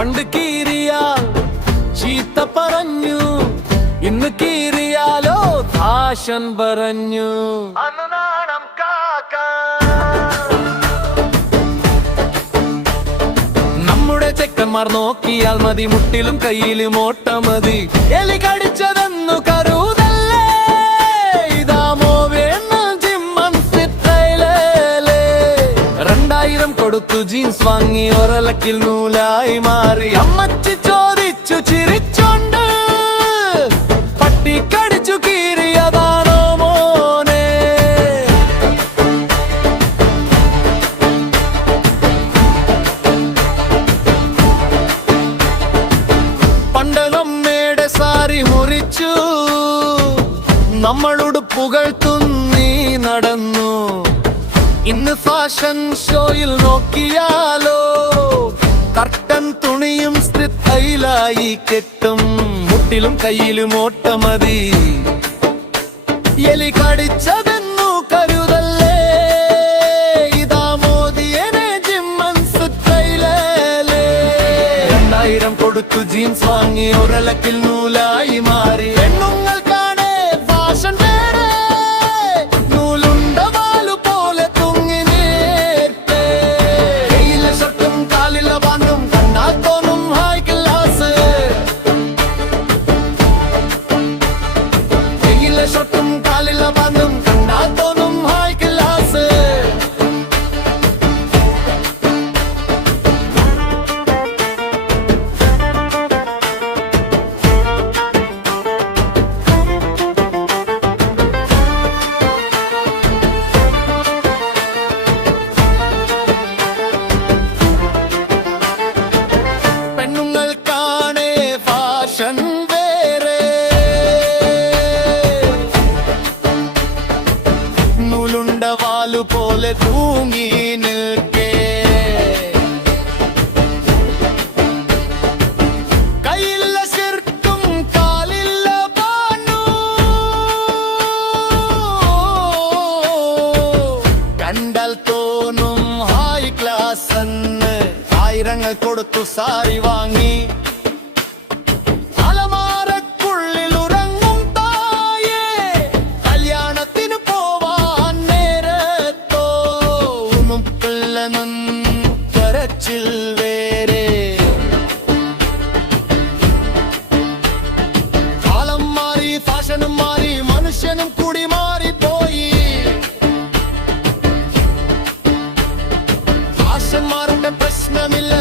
പണ്ട് കീറിയാൽ ചീത്ത പറഞ്ഞു, ഇന്ന് കീറിയാലോ ഭാഷൻ പറഞ്ഞു. അനുനാണം കാക്ക നമ്മുടെ ചെക്കന്മാർ നോക്കിയാൽ മതി, മുട്ടിലും കയ്യിലും ഓട്ട മതി. എലി കടിച്ചതെന്നു കരുതല്ലേ, ഇതാമോ വേണ ജിമ്മൻ സിറ്റയിലേ. 2000 കൊടുത്തു ജീൻസ് വാങ്ങി, ഒരലക്കിൽ നൂലായി മാറി. അമ്മച്ചി ചോദിച്ചു ചിരിച്ചോണ്ട്, പട്ടി കടിച്ചു കീറിയതാണോ മോനെ? പണ്ട് നമ്മയുടെ സാരി മുറിച്ചു, നമ്മളുടുപ്പുകൾ തുന്നി നടന്നു. ഇന്ന് ഫാഷൻ ഷോയിൽ നോക്കിയാലോ, കർട്ടൻ തുണിയും സ്ത്രീലായി കെട്ടും. മുട്ടിലും കയ്യിലും ഓട്ട മതി. എലി കടിച്ചതെന്നു കരുതല്ലേ, ഇതാ മോദിയനെ ജിമ്മൻ സിറ്റയിലേ. 2000 കൊടുത്തു ജീൻസ് വാങ്ങി, ഒരലക്കിൽ നൂലായി മാറി. പെണ്ണുങ്ങൾക്കാണ് ഫാഷൻ വേറെ, നൂലുണ്ട വാലു പോലെ തൂങ്ങി നേർത്തേ. കയ്യിലെ ഷർട്ടും കാലിലെ ബാൻഡും കണ്ടാൽ തോന്നും ഹൈ ക്ലാസ്. കയ്യിലെ ഷർട്ടും കാലിലെ ബാൻഡും കണ്ടാൽ തോന്നും ഹൈ ക്ലാസ്. പെണ്ണുങ്ങൾക്കാണ് ഫാഷൻ വേറെ, നൂലുണ്ട വാലു പോലെ തൂങ്ങി നിൽക്കേ. കയ്യില്ല ഷർട്ടും കാലില്ല ബാൻഡും കണ്ടാൽ തോന്നും ഹൈ ക്ലാസ് എന്ന്. 1000 കൊടുത്തു സാരി വാങ്ങി, അലമാരക്കുള്ളിൽ ഉറങ്ങും തായേ. കല്യാണത്തിന് പോവാൻ നേരത്തോ, മുപ്പില്ലെന്നും കരച്ചിൽ വേറെ. കാലം മാറി, ഫാഷനും മാറി, മനുഷ്യനും കൂടി മാറിപ്പോയി. ഫാഷൻ മാറട്ടെ പ്രശ്നമില്ല,